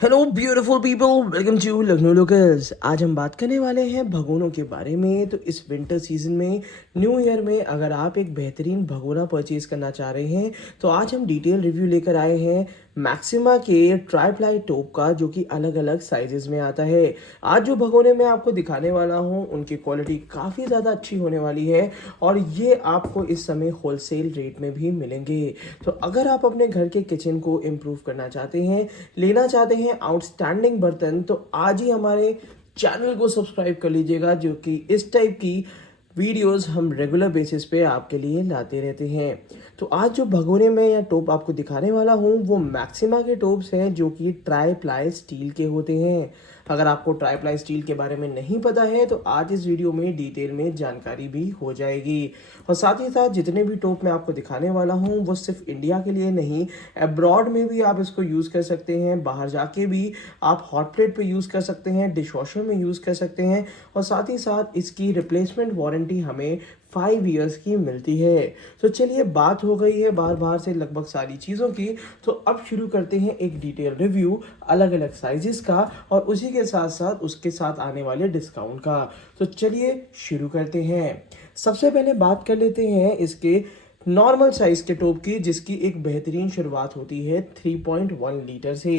Hello beautiful people, welcome to Lucknow locals. आज हम बात करने वाले हैं भगोनों के बारे में। तो इस विंटर सीजन में, न्यू ईयर में अगर आप एक बेहतरीन भगोना परचेज करना चाह रहे हैं तो आज हम डिटेल रिव्यू लेकर आए हैं मैक्सिमा के ट्राईप्लाई टोप का, जो कि अलग अलग साइजेस में आता है। आज जो भगोने मैं आपको दिखाने वाला हूँ उनकी क्वालिटी काफ़ी ज़्यादा अच्छी होने वाली है और ये आपको इस समय होलसेल रेट में भी मिलेंगे। तो अगर आप अपने घर के किचन को इम्प्रूव करना चाहते हैं, लेना चाहते हैं आउटस्टैंडिंग बर्तन, तो आज ही हमारे चैनल को सब्सक्राइब कर लीजिएगा, जो कि इस टाइप की वीडियोस हम रेगुलर बेसिस पे आपके लिए लाते रहते हैं। तो आज जो भगोने में या टोप आपको दिखाने वाला हूँ वो मैक्सिमा के टोप्स हैं, जो कि ट्राई प्लाई स्टील के होते हैं। अगर आपको ट्राई प्लाई स्टील के बारे में नहीं पता है तो आज इस वीडियो में डिटेल में जानकारी भी हो जाएगी। और साथ ही साथ जितने भी टोप मैं आपको दिखाने वाला हूँ वो सिर्फ इंडिया के लिए नहीं, अब्रॉड में भी आप इसको यूज़ कर सकते हैं। बाहर जाके भी आप हॉट प्लेट पे यूज़ कर सकते हैं, डिश वॉशर में यूज़ कर सकते हैं। और साथ ही साथ इसकी रिप्लेसमेंट वारंटी हमें 5 इयर्स की मिलती है। तो चलिए, बात हो गई है बार बार से लगभग सारी चीज़ों की, तो अब शुरू करते हैं एक डिटेल रिव्यू अलग अलग साइजेस का और उसी के साथ साथ उसके साथ आने वाले डिस्काउंट का। तो चलिए शुरू करते हैं। सबसे पहले बात कर लेते हैं इसके नॉर्मल साइज के टोप की, जिसकी एक बेहतरीन शुरुआत होती है 3.1 लीटर से।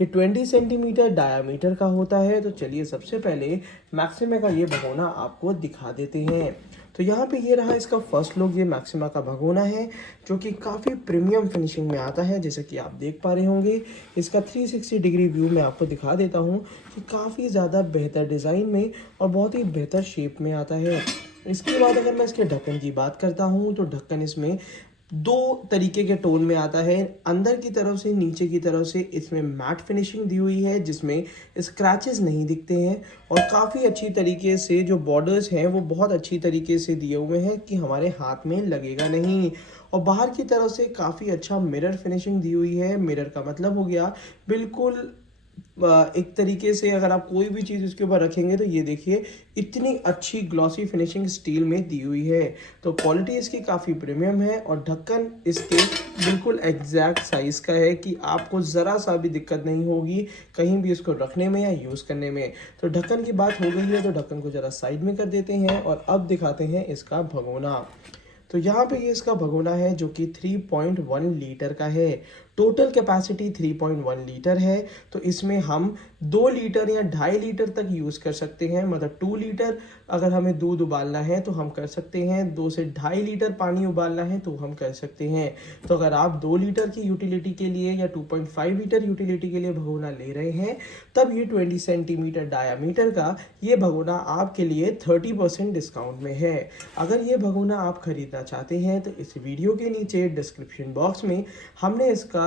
ये 20 सेंटीमीटर डायामीटर का होता है। तो चलिए सबसे पहले मैक्सिमा का ये भगोना आपको दिखा देते हैं। तो यहाँ पे ये रहा इसका फर्स्ट लुक। ये मैक्सिमा का भगोना है जो कि काफ़ी प्रीमियम फिनिशिंग में आता है, जैसे कि आप देख पा रहे होंगे। इसका 360 डिग्री व्यू मैं आपको दिखा देता हूँ कि काफ़ी ज़्यादा बेहतर डिज़ाइन में और बहुत ही बेहतर शेप में आता है। इसके बाद अगर मैं इसके ढक्कन की बात करता हूँ तो ढक्कन इसमें दो तरीके के टोन में आता है। अंदर की तरफ से, नीचे की तरफ से इसमें मैट फिनिशिंग दी हुई है, जिसमें स्क्रैचेस नहीं दिखते हैं और काफ़ी अच्छी तरीके से जो बॉर्डर्स हैं वो बहुत अच्छी तरीके से दिए हुए हैं कि हमारे हाथ में लगेगा नहीं। और बाहर की तरफ से काफ़ी अच्छा मिरर फिनिशिंग दी हुई है। मिरर का मतलब हो गया बिल्कुल एक तरीके से अगर आप कोई भी चीज़ इसके ऊपर रखेंगे तो ये देखिए इतनी अच्छी ग्लॉसी फिनिशिंग स्टील में दी हुई है। तो क्वालिटी इसकी काफ़ी प्रीमियम है और ढक्कन इसके बिल्कुल एग्जैक्ट साइज़ का है कि आपको ज़रा सा भी दिक्कत नहीं होगी कहीं भी इसको रखने में या यूज़ करने में। तो ढक्कन की बात हो गई है तो ढक्कन को ज़रा साइड में कर देते हैं और अब दिखाते हैं इसका भगोना। तो यहाँ पे ये इसका भगोना है जो कि 3.1 लीटर का है। टोटल कैपेसिटी 3.1 लीटर है। तो इसमें हम 2 लीटर या 2.5 लीटर तक यूज़ कर सकते हैं। मतलब 2 लीटर अगर हमें दूध उबालना है तो हम कर सकते हैं, 2 से 2.5 लीटर पानी उबालना है तो हम कर सकते हैं। तो अगर आप 2 लीटर की यूटिलिटी के लिए या 2.5 लीटर यूटिलिटी के लिए भगोना ले रहे हैं, तब ये 20 सेंटीमीटर डायामीटर का ये भगोना आपके लिए 30% डिस्काउंट में है। अगर ये भगोना आप खरीदना चाहते हैं तो इस वीडियो के नीचे डिस्क्रिप्शन बॉक्स में हमने इसका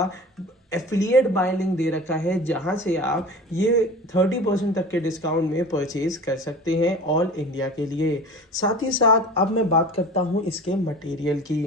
एफिलिएट बाय लिंक दे रखा है, जहां से आप ये 30% तक के डिस्काउंट में परचेज कर सकते हैं ऑल इंडिया के लिए। साथ ही साथ अब मैं बात करता हूं इसके मटेरियल की।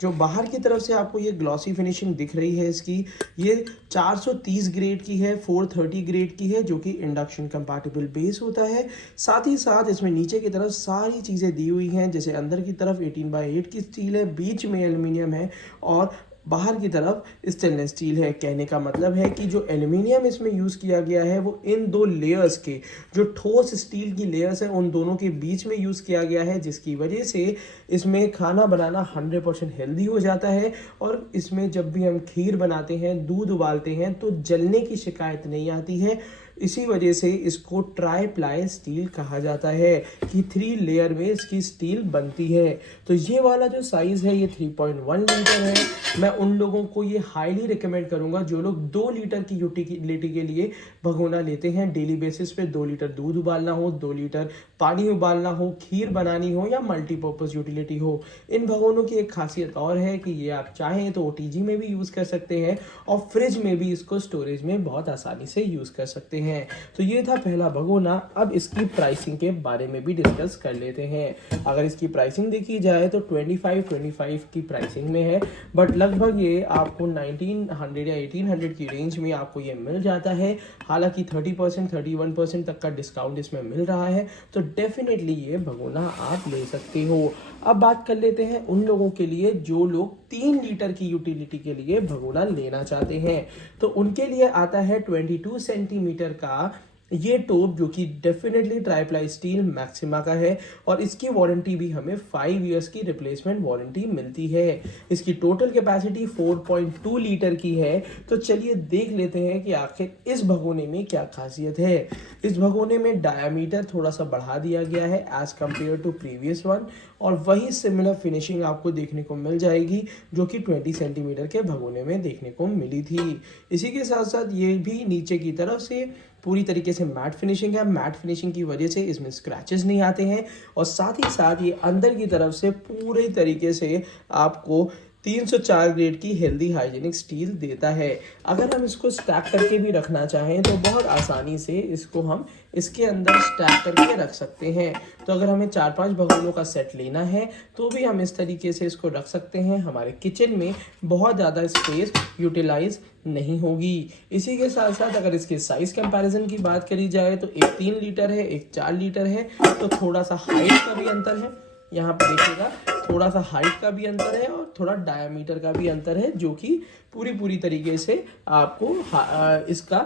जो बाहर की तरफ से आपको ये ग्लॉसी फिनिशिंग दिख रही है इसकी, ये 430 ग्रेड की है, 430 ग्रेड की है, जो कि इंडक्शन कंपैटिबल बेस होता है। साथ ही साथ इसमें नीचे की तरफ सारी चीज़ें दी हुई हैं, जैसे अंदर की तरफ 18/8 की स्टील है, बीच में एल्युमिनियम है और बाहर की तरफ स्टेनलेस स्टील है। कहने का मतलब है कि जो एल्युमिनियम इसमें यूज़ किया गया है वो इन दो लेयर्स के, जो ठोस स्टील की लेयर्स हैं उन दोनों के बीच में यूज़ किया गया है, जिसकी वजह से इसमें खाना बनाना 100% हेल्दी हो जाता है। और इसमें जब भी हम खीर बनाते हैं, दूध उबालते हैं, तो जलने की शिकायत नहीं आती है। इसी वजह से इसको ट्राई प्लाई स्टील कहा जाता है कि 3 लेयर में इसकी स्टील बनती है। तो ये वाला जो साइज़ है ये 3.1 लीटर है। मैं उन लोगों को ये हाईली रिकमेंड करूंगा जो लोग 2 लीटर की यूटिलिटी के लिए भगोना लेते हैं डेली बेसिस पे। 2 लीटर दूध उबालना हो, 2 लीटर पानी उबालना हो, खीर बनानी हो या मल्टीपर्पज़ यूटिलिटी हो। इन भगोनों की एक खासियत और है कि ये आप चाहें तो ओटीजी में भी यूज़ कर सकते हैं और फ्रिज में भी इसको स्टोरेज में बहुत आसानी से यूज़ कर सकते हैं। तो ये था पहला भगोना। अब इसकी प्राइसिंग के बारे में भी डिस्कस कर लेते हैं। अगर इसकी प्राइसिंग देखी जाए तो 25 की प्राइसिंग में है, बट लगभग ये आपको 1900 या 1800 की रेंज में आपको ये मिल जाता है। हालांकि 30% 31% तक का डिस्काउंट इसमें मिल रहा है, तो डेफिनेटली ये भगोना आप ले सकते हो। अब बात कर लेते हैं उन लोगों के लिए जो लोग 3 लीटर की यूटिलिटी के लिए भगोना लेना चाहते हैं। तो उनके लिए आता है 22 सेंटीमीटर का ये टोप, जो कि डेफिनेटली ट्राइप्लाई स्टील मैक्सिमा का है, और इसकी वारंटी भी हमें 5 इयर्स की रिप्लेसमेंट वारंटी मिलती है। इसकी टोटल कैपेसिटी 4.2 लीटर की है। तो चलिए देख लेते हैं कि आखिर इस भगोने में क्या खासियत है। इस भगोने में डायामीटर थोड़ा सा बढ़ा दिया गया है as compare to previous one, और वही सिमिलर फिनिशिंग आपको देखने को मिल जाएगी जो कि 20 सेंटीमीटर के भगोने में देखने को मिली थी। इसी के साथ साथ ये भी नीचे की तरफ से पूरी तरीके से मैट फिनिशिंग है। मैट फिनिशिंग की वजह से इसमें स्क्रैचेस नहीं आते हैं, और साथ ही साथ ये अंदर की तरफ से पूरे तरीके से आपको 304 ग्रेड की हेल्दी हाइजीनिक स्टील देता है। अगर हम इसको स्टैक करके भी रखना चाहें तो बहुत आसानी से इसको हम इसके अंदर स्टैक करके रख सकते हैं। तो अगर हमें 4-5 भगोनों का सेट लेना है तो भी हम इस तरीके से इसको रख सकते हैं। हमारे किचन में बहुत ज़्यादा स्पेस यूटिलाइज नहीं होगी। इसी के साथ साथ अगर इसके साइज कंपैरिजन की बात करी जाए तो एक 3 लीटर है, एक 4 लीटर है, तो थोड़ा सा हाइट का भी अंतर है। यहाँ पर देखिएगा थोड़ा सा हाइट का भी अंतर है और थोड़ा डायमीटर का भी अंतर है, जो कि पूरी तरीके से आपको इसका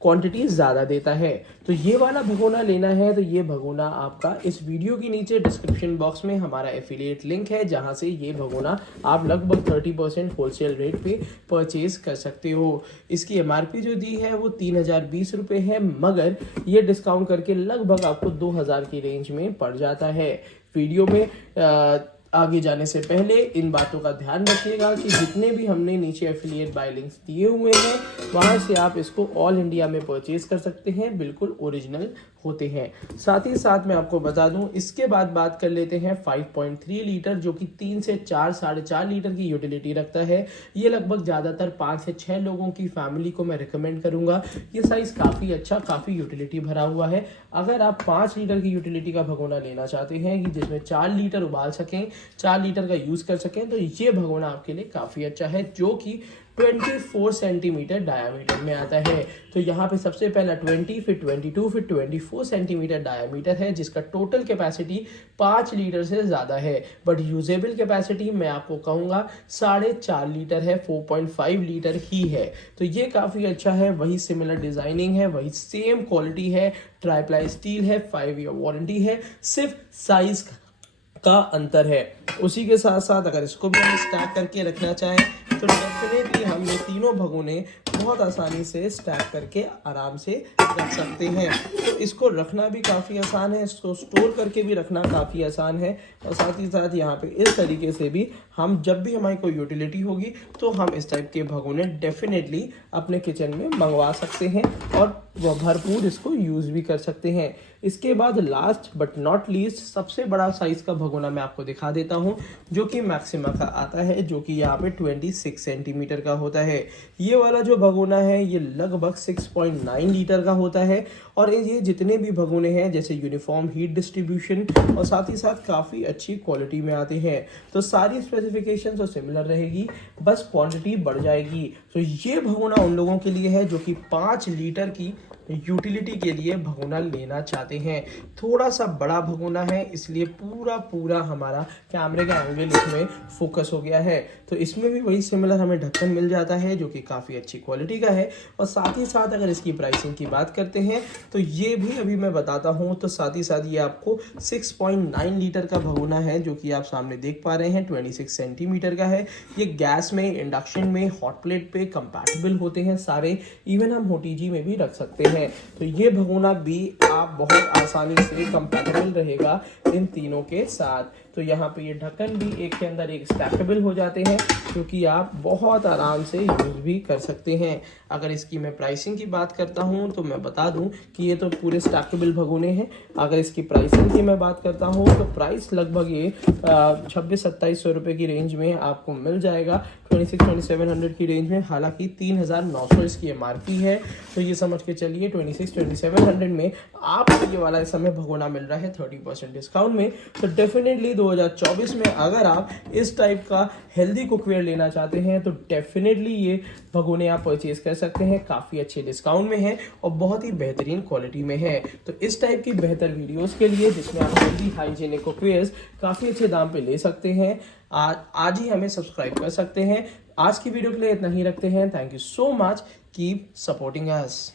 क्वांटिटी ज़्यादा देता है। तो ये वाला भगोना लेना है तो ये भगोना आपका इस वीडियो के नीचे डिस्क्रिप्शन बॉक्स में हमारा एफिलिएट लिंक है, जहां से ये भगोना आप लगभग 30% होलसेल रेट पे परचेज कर सकते हो। इसकी एमआरपी जो दी है वो 3020 रुपये है, मगर ये डिस्काउंट करके लगभग आपको 2000 की रेंज में पड़ जाता है। वीडियो में आगे जाने से पहले इन बातों का ध्यान रखिएगा कि जितने भी हमने नीचे एफिलिएट बाय लिंक्स दिए हुए हैं वहां से आप इसको ऑल इंडिया में परचेज कर सकते हैं, बिल्कुल ओरिजिनल होते हैं। साथ ही साथ मैं आपको बता दूं, इसके बाद बात कर लेते हैं 5.3 लीटर, जो कि 3 से 4 4.5 लीटर की यूटिलिटी रखता है। ये लगभग ज़्यादातर 5 से 6 लोगों की फैमिली को मैं रिकमेंड करूंगा। ये साइज़ काफ़ी अच्छा, काफ़ी यूटिलिटी भरा हुआ है। अगर आप 5 लीटर की यूटिलिटी का भगोना लेना चाहते हैं कि जिसमें 4 लीटर उबाल सकें, 4 लीटर का यूज़ कर सकें, तो ये भगोना आपके लिए काफ़ी अच्छा है, जो कि 24 सेंटीमीटर डायामीटर में आता है। तो यहाँ पे सबसे पहला 20, फिर 22, फिर 24 सेंटीमीटर डायामीटर है, जिसका टोटल कैपेसिटी 5 लीटर से ज़्यादा है, बट यूजेबल कैपेसिटी मैं आपको कहूँगा 4.5 लीटर है, 4.5 लीटर ही है। तो ये काफ़ी अच्छा है। वही सिमिलर डिज़ाइनिंग है, वही सेम क्वालिटी है, ट्राइप्लाई स्टील है, 5 ईयर वारंटी है, सिर्फ साइज का अंतर है। उसी के साथ साथ अगर इसको भी हम स्टैक करके रखना चाहें तो डेफिनेटली हम ये तीनों भगोने बहुत आसानी से स्टैक करके आराम से रख सकते हैं। तो इसको रखना भी काफ़ी आसान है, इसको स्टोर करके भी रखना काफ़ी आसान है, और साथ ही साथ यहाँ पे इस तरीके से भी हम जब भी हमारी कोई यूटिलिटी होगी तो हम इस टाइप के भगोने डेफिनेटली अपने किचन में मंगवा सकते हैं और वह भरपूर इसको यूज़ भी कर सकते हैं। इसके बाद लास्ट बट नॉट लीस्ट सबसे बड़ा साइज़ का भगोना मैं आपको दिखा देता हूँ, जो कि मैक्सिमा का आता है, जो कि यहाँ पे 26 सेंटीमीटर का होता है। ये वाला जो भगोना है ये लगभग 6.9 लीटर का होता है, और ये जितने भी भगोने हैं जैसे यूनिफॉर्म हीट डिस्ट्रीब्यूशन और साथ ही साथ काफ़ी अच्छी क्वालिटी में आते हैं। तो सारी स्पेसिफिकेशन तो सिमिलर रहेगी, बस क्वांटिटी बढ़ जाएगी। तो ये भगोना उन लोगों के लिए है जो कि 5 लीटर की यूटिलिटी के लिए भगोना लेना चाहते हैं। थोड़ा सा बड़ा भगोना है, इसलिए पूरा हमारा कैमरे का एंगल इसमें फोकस हो गया है। तो इसमें भी वही सिमिलर हमें ढक्कन मिल जाता है, जो कि काफ़ी अच्छी क्वालिटी का है। और साथ ही साथ अगर इसकी प्राइसिंग की बात करते हैं तो ये भी अभी मैं बताता हूँ। तो साथ ही साथ ये आपको 6.9 लीटर का भगोना है, जो कि आप सामने देख पा रहे हैं, 26 सेंटीमीटर का है। ये गैस में, इंडक्शन में, हॉट प्लेट पे कंपैटिबल होते हैं सारे, इवन हम OTG में भी रख सकते हैं। तो ये भगोना भी आप बहुत आसानी से कंपैटिबल रहेगा इन तीनों के साथ। तो यहाँ पे ये ढक्कन भी एक के अंदर एक स्टैकेबल हो जाते हैं, क्योंकि आप बहुत आराम से यूज़ भी कर सकते हैं। अगर इसकी मैं प्राइसिंग की बात करता हूँ तो मैं बता दूँ कि ये तो पूरे स्टैकेबल भगोने हैं। अगर इसकी प्राइसिंग की मैं बात करता हूँ तो प्राइस लगभग ये 2600-2700 रुपये की रेंज में आपको मिल जाएगा, 2600-2700 की रेंज में। हालांकि 3900 इसकी MRP है, तो ये समझ के चलिए 2600-2700 में आपको ये वाला इस समय भगोना मिल रहा है 30% डिस्काउंट में। तो डेफिनेटली 2024 में अगर आप इस टाइप का हेल्दी कुकवेयर लेना चाहते हैं तो डेफिनेटली ये भगोने आप परचेज कर सकते हैं। काफ़ी अच्छे डिस्काउंट में है और बहुत ही बेहतरीन क्वालिटी में है। तो इस टाइप की बेहतर वीडियोस के लिए जिसमें आप हेल्दी हाइजीनिक कुकवेयर्स काफ़ी अच्छे दाम पे ले सकते हैं, आज ही हमें सब्सक्राइब कर सकते हैं। आज की वीडियो के लिए इतना ही रखते हैं। Thank you so much, keep supporting us.